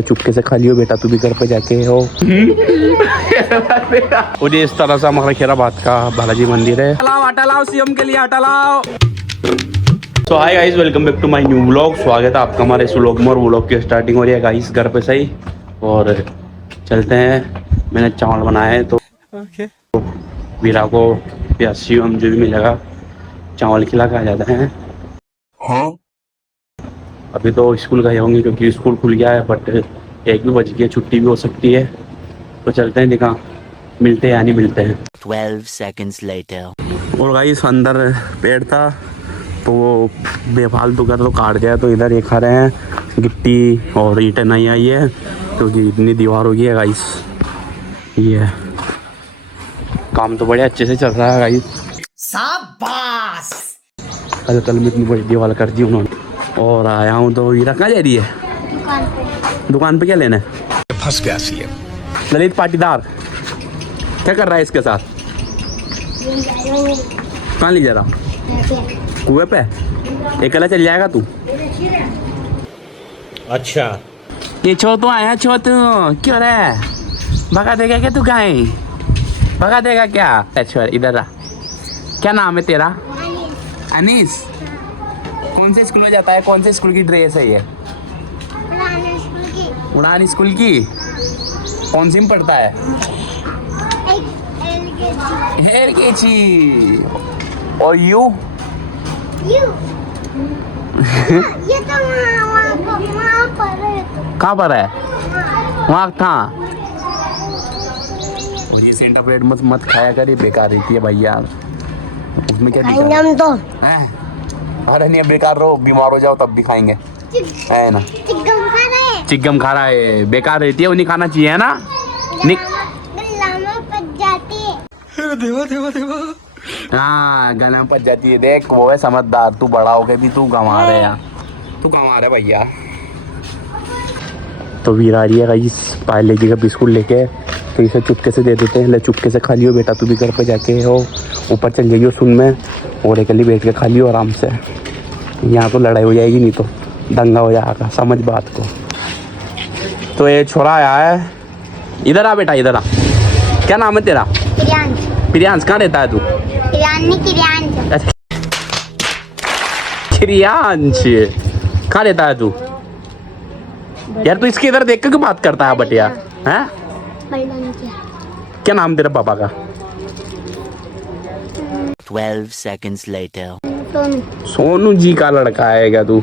चुपके से खा लियो बेटा, तू भी घर पे जाके हो। मुझे इस तरह से हमारा खैराबाद का बालाजी मंदिर है। हटा लाओ सीएम के लिए, हटा लाओ। So hi guys, welcome back to my new vlog. स्वागत है आपका हमारे इस व्लॉग में। और व्लॉग की स्टार्टिंग हो रही है गाइस घर पे सही। और चलते हैं, मैंने चावल बनाया है तो वीरा को प्यासी हम जो भी मिलेगा चावल खिला के आ जाते हैं। हाँ अभी तो स्कूल गए होंगे क्योंकि स्कूल खुल गया है, बट 1 भी बज गया, छुट्टी भी हो सकती है। तो चलते हैं, दिखा मिलते हैं या नहीं मिलते हैं। 12 seconds later. और गाइस अंदर पेड़ था तो वो बेफालतू कर तो काट गया, तो इधर ये खा रहे हैं। गिट्टी और ईंटें नहीं आई है क्योंकि इतनी दीवार हो गई है गाइस। ये काम तो बड़े अच्छे से चल रहा है गाइस। शाबाश। कल में इतनी बड़ी दीवार कर दी उन्होंने। और आया हूँ तो वीरा कहाँ जा रही है? दुकान पे क्या लेना है? फंस गया सीएम ललित पाटीदार क्या कर रहा है इसके साथ? कहाँ ले जा रहा? कुएं पे? अकेला चल जाएगा तू? अच्छा ये छोटू आया, छोटू क्यों रे? भगा देगा क्या तू? गाय भगा देगा क्या? अच्छा इधर आ। क्या नाम है तेरा? अनीस। कौन से स्कूल में जाता है? कौन से स्कूल की ड्रेस है ये? उड़ान स्कूल की। कौन सी में पढ़ता है? LKG। और यू? ये तो वहाँ पर है। कहाँ पर है? वहाँ कहाँ? और ये सेंटा ब्रेड मत खाया कर, ये बेकार रहती है भाई यार। उसमें क्या हम तो अरे नहीं, बेकार रहो, बीमार हो जाओ तब भी खाएंगे है ना। चिकन खा रहा है, बेकार रहती है, वो नहीं खाना चाहिए है ना। हाँ गला में पच जाती है। देख वो है समझदार, तू बड़ा हो गया भी तू गंवा रहे यार, तू गंवा रहे भैया। तो वीरा आ रही है गाइस पार्ले-जी का बिस्कुट लेके, तो इसे चुपके से दे देते हैं। ले चुपके से खा लियो बेटा, तू भी घर पे जाके हो। ऊपर चल जाइयो सुन में, और अकेले बैठ के खा लियो आराम से। यहाँ तो लड़ाई हो जाएगी, नहीं तो दंगा हो जाएगा, समझ बात को। तो ये छोरा आया है, इधर आ बेटा, इधर आ। क्या नाम है तेरा? प्रियांश। कहाँ रहता है तू? क्रियांश। कहाँ रहता है तू? यार तू इसके इधर देख के क्यों बात करता है बटिया? हैं? क्या नाम तेरा पापा का? 12 seconds later. सोनू जी का लड़का है क्या तू?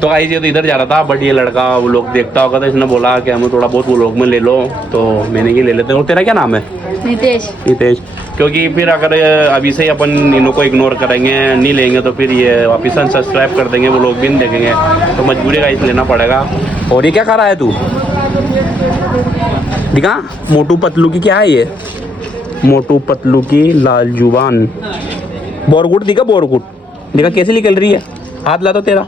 तो गाइस ये तो इधर जा रहा था, बट ये लड़का वो लोग देखता होगा तो इसने बोला कि हमें थोड़ा बहुत वो लोग में ले लो, तो मैंने ये ले लेते हैं। और तेरा क्या नाम है? नितेश। क्योंकि फिर अगर अभी से ही अपन इनको इग्नोर करेंगे, नहीं लेंगे, तो फिर ये वापस अनसब्सक्राइब कर देंगे, वो लोग भी नहीं देखेंगे, तो मजबूरी गाइस लेना पड़ेगा। और ये क्या खा रहा है तू? दिखा मोटू पतलू की क्या है ये? मोटू पतलू की लाल जुबान बोरगुट। दिखा बोरगुट, दिखा कैसे निकल रही है। हाथ ला तो तेरा।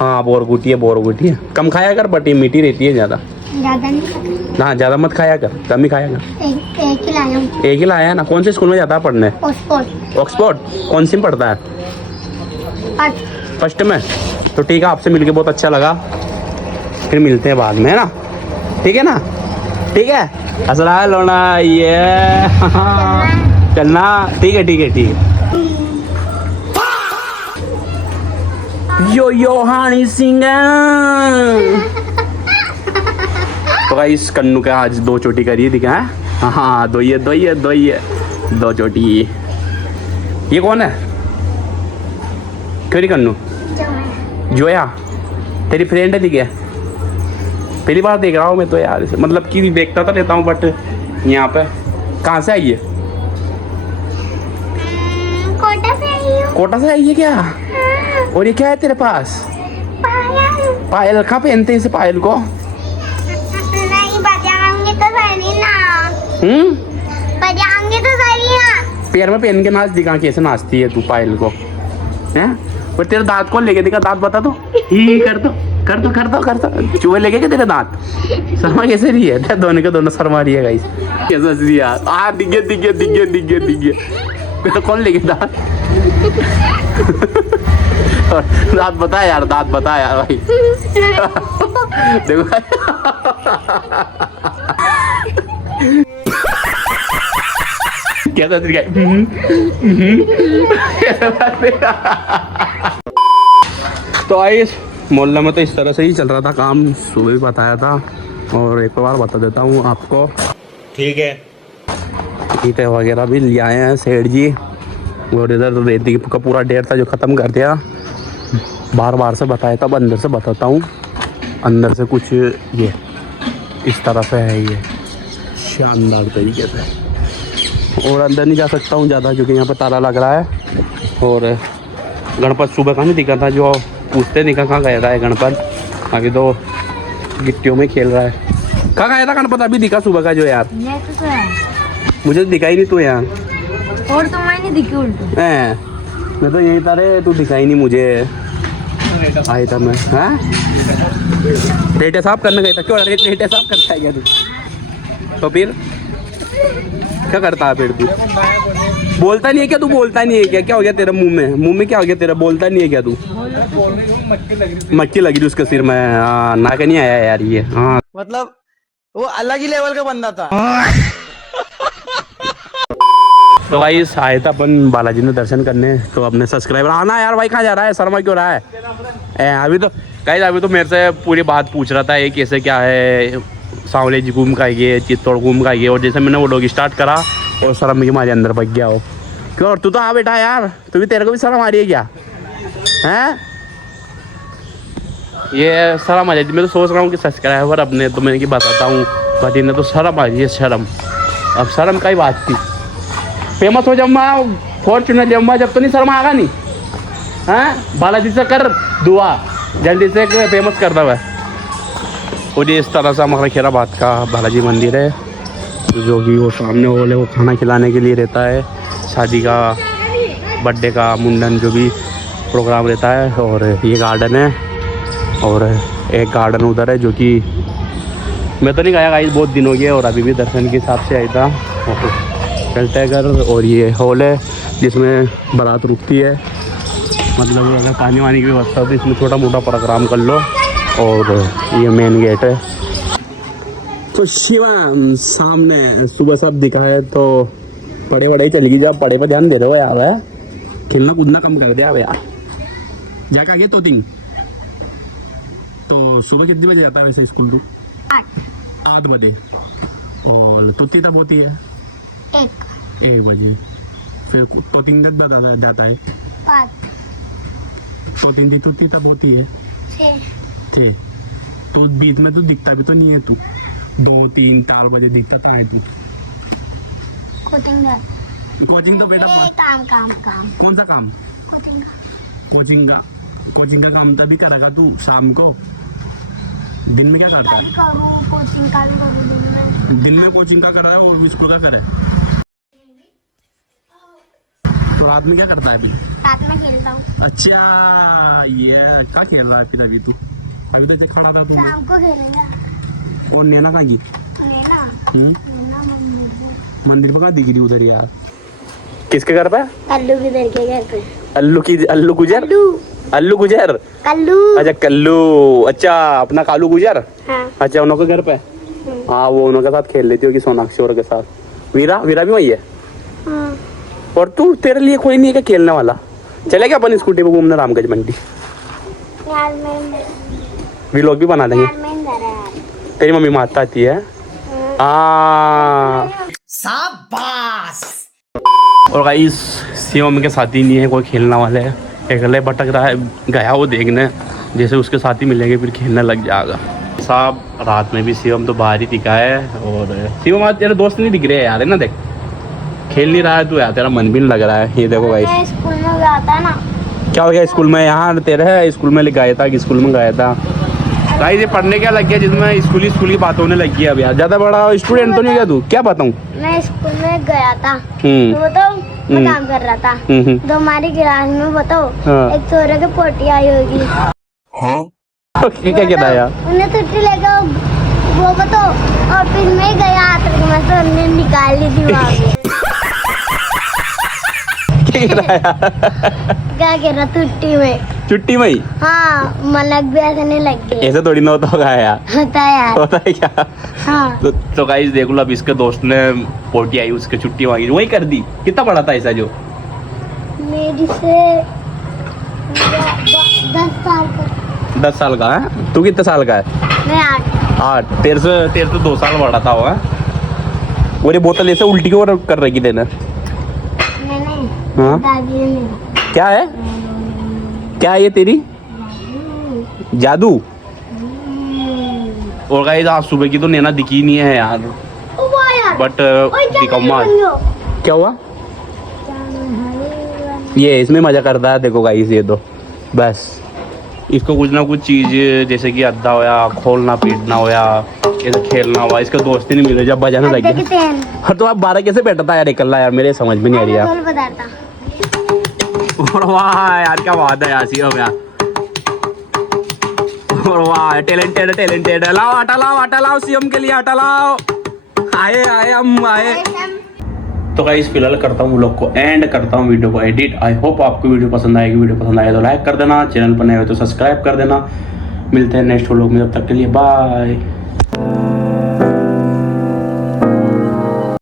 हाँ बोरगुटी है, बोरगुटी है। कम खाया कर, बट ये मीठी रहती है ज़्यादा नहीं। हाँ ज़्यादा मत खाया कर, कम ही खाया कर। एक ही लाया है ना। कौन से स्कूल में जाता है पढ़ने? ऑक्सफोर्ड। कौन सी में पढ़ता है? फर्स्ट में। तो ठीक है, आपसे मिलके बहुत अच्छा लगा, फिर मिलते हैं बाद में है ना, ठीक है ना? ठीक है, असला लोना ये चलना, ठीक है ठीक है ठीक है। यो हानी सिंह। तो गाइस कन्नू के आज 2 चोटी करी दिखा है। हाँ दो ये 2 चोटी। ये कौन है? क्यों कन्नू? जोया तेरी फ्रेंड है दिखे? पहली बार देख रहा हूँ मैं तो यार, मतलब कि देखता तो रहता हूँ, बट यहाँ पे कहाँ से आई है? कोटा से आई है क्या? और ये क्या है तेरे पास? पायल। कहाँ पहनते हैं इसे पायल को? पैर में पहन के नाच दिखा, कैसे नाचती है तू पायल को? हैं? और तेरे दांत कौन लेके दिखा? दांत बता दो। ही कर दो। चूहे लेके क्या तेरे दांत? शर्मा कैसे रही है? दोनों के दोनों शर्मा रही है गाइस। कैसा सी यार। दिखे। तो कौन लेके दांत? दांत बता यार, दांत बता यार भाई। देखो कैसा तरीका तो आई मोहल्ले में तो इस तरह से ही चल रहा था काम, सुबह भी बताया था और एक बार बता देता हूँ आपको। ठीक है। ईंटें वगैरह भी ले आए हैं सेठ जी, और इधर रेती का पूरा ढेर था जो ख़त्म कर दिया। बार बार से बताया था, अब अंदर से बताता हूँ। अंदर से कुछ ये इस तरह से है, ये शानदार तरीके से। और अंदर नहीं जा सकता हूँ ज़्यादा क्योंकि यहाँ पर ताला लग रहा है। और गणपत सुबह का नहीं दिखा था, जो पूछते नहीं कहाँ गया था गणपत, अभी तो गिट्टियों में खेल रहा है। कहाँ गया था गणपत? अभी दिखा सुबह का जो यार, तो है मुझे दिखा ही नहीं तू यार। और तो मैं नहीं दिखी उल्टू। मैं तो यही था रे, तू दिखाई नहीं मुझे। आया था मैं, हाँ रेटे साफ करने गया था। क्यों रेटे साफ करता है क्या तू? तो फिर क्या करता है फिर तू? बोलता नहीं है क्या तू? बोलता नहीं है क्या? क्या हो गया तेरे मुंह में क्या हो गया तेरा? बोलता नहीं है क्या तू? मक्खी लगी थी उसके सिर में। हाँ ना के नहीं आया यार ये। हाँ मतलब वो अलग ही लेवल का बंदा था। तो भाई आए था अपन बालाजी में दर्शन करने, तो अपने सब्सक्राइबर आना यार। भाई कहाँ जा रहा है? शर्मा क्यों रहा है? अभी तो गाइस अभी तो मेरे से पूरी बात पूछ रहा था ये कैसे क्या है, सांवले जी घूम का ये, चित्तौड़ घूम का ये। और जैसे मैंने वो डॉग स्टार्ट करा और शर्म की मारे अंदर भाग गया हो। क्यों? और तू तो आ बेटा यार, तू भी, तेरे को भी शर्म आ रही है क्या? हैं ये शर्म आ जाती। मैं तो सोच रहा हूँ कि सब्सक्राइबर अपने तो मैंने की बताता हूँ, बट इन्हें तो शर्म आ रही है। शर्म, अब शर्म का ही बात थी। फेमस हो जाऊँगा, फॉर्चूनर जाऊँगा जब तो नहीं शर्म आगा नहीं। हाँ बालाजी से कर दुआ, जल्दी से फेमस कर दो। और ये इस तरह से हमारा खैराबाद का बालाजी मंदिर है, जो कि वो सामने हॉल है, वो खाना खिलाने के लिए रहता है। शादी का, बर्थडे का, मुंडन जो भी प्रोग्राम रहता है। और ये गार्डन है, और एक गार्डन उधर है जो कि मैं तो नहीं गया गाइस, बहुत दिन हो गए। और अभी भी दर्शन के हिसाब से आया था। चलते हैं घर। और ये हॉल है जिसमें बारात रुकती है, मतलब अगर पानी वानी की व्यवस्था हो तो इसमें छोटा मोटा प्रोग्राम कर लो। और ये मेन गेट है। तो शिवम सामने सुबह सब दिखा है, तो पढ़े वढ़े चलेगी। जब पढ़े पर ध्यान दे रहे हो यार, है खेलना कूदना कम कर दिया यार। जाके आगे तो सुबह कितने बजे जाता है वैसे स्कूल तू? 8 बजे। और तोती तब होती है 1 बजे। फिर तोतीन तक बता जाता है 5 तोतीन तोती तब होती है 6। तो बीच में तो दिखता भी तो नहीं है तू, 2, 3, 4 बजे दिखता था है तू। कोचिंग तो बेटा काम कौन सा काम? कोचिंग का काम तभी करेगा तू शाम को। दिन में क्या करता है? कोचिंग का भी करूँ दिन में कोचिंग का करा है और स्कूल का करा है, तो रात में क्या करता है? अभी रात में खेलता हूँ। अच्छा ये क्या खेल रहा है फिर अभी तू? अभी तो इतना खड़ा था तू। शाम को खेलेगा। और नैना कहाँ की? नैना मंदिर पर कहाँ दिख रही उधर यार? किसके घर पे? कल्लू की देर के घर पे। अल्लू गुजर? अल्लू गुजर? कल्लू। अच्छा कल्लू, अच्छा अपना कालू गुजर। हाँ। अच्छा उनके घर पे? हाँ वो उनके साथ खेल लेती होगी सोनाक्षी और के साथ। वीरा भी वही है। हाँ। और तू, तेरे लिए कोई नहीं है क्या खेलने वाला? चले क्या अपन स्कूटी पे घूमने रामगंज मंडी? यार मैं व्लॉग भी बना देंगे। यार मैं डरा यार। तेरी मम्मी मारता आती है। हाँ शाबाश। और गाइस शिवम के साथी नहीं है कोई खेलने वाले है, अकेले भटक रहा है, गया वो देखने, जैसे उसके साथी मिलेंगे फिर खेलने लग जाएगा। साहब रात में भी शिवम तो बाहर ही दिखा है। और शिवम आज तेरे दोस्त नहीं दिख रहे यार, है ना? देख खेल नहीं रहा है तू यार, तेरा मन भी नहीं लग रहा है। ये देखो गाइस, मैं स्कूल में गया था ना। क्या हो गया स्कूल में? यहाँ तेरे है स्कूल में गया था कि स्कूल में गया था? गाइस ये पढ़ने क्या लग गया जिसमें स्कूली बात होने लगी है अब यार। ज्यादा बड़ा स्टूडेंट तो नहीं गया तू? क्या बताऊँ, मैं स्कूल में गया था तो बताओ, मैं काम कर रहा था तो हमारी क्लास में बताओ एक छोरे की पोटी आई होगी। क्या कहता है यार? उन्हें छुट्टी लेकर वो बताओ ऑफिस में ही गया तो मैं तो उन्हें निकाल ली थी वहाँ से। क्या कह रहा है यार? क्या कह रहा छुट्टी में? छुट्टी में ही? हाँ मलक भी ऐसे नहीं लग गए। ऐसे थोड़ी ना होता है यार। होता है यार। होता है क्या? हाँ तो गाइस देख लो, अब इसके दोस्त ने पोटी आई, उसके छुट्टी मांगी, वही कर दी। कितना बड़ा था ऐसा जो? मेरी से 10 साल का। 10 साल का है? तू कितने साल का है? मैं 8। 8। तेरे से 2 साल बड़ा था होगा। और ये बोतल ऐसे उल्टी क्यों कर रही देना? मैंने हाँ दादी ने। क्या है? क्या है ये तेरी? जादू? और गाइस आज सुबह की तो नैना दिखी नहीं है यार, ओ वाह यार। बट ओए, क्या दिखाऊंगा। बन गया? क्या हुआ? ये इसमें मजा करता है, देखो गाइस ये तो बस इसको कुछ ना कुछ चीज जैसे कि अद्दा होया, खोलना पीटना होया, ऐसे खेलना हुआ, इसके दोस्त ही नहीं मिले जब बजाने लग देखते गया। हैं। और तो आप 12 कैसे बैठता यार अकेला यार, मेरे समझ में नहीं आ रही यार। बोल बताता। और वाह यार क्या बात है यार, सी हो गया। और वाह टैलेंटेड। लाओ आटा लाओ सीएम के लिए आटा लाओ। आए हम आए। तो गाइस फिलहाल करता हूँ व्लॉग को एंड, करता हूँ वीडियो को एडिट। आई होप आपको वीडियो पसंद आएगी। वीडियो पसंद आए तो लाइक कर देना, चैनल पर नए हो तो सब्सक्राइब कर देना। मिलते हैं नेक्स्ट व्लॉग में, तब तक के लिए बाय।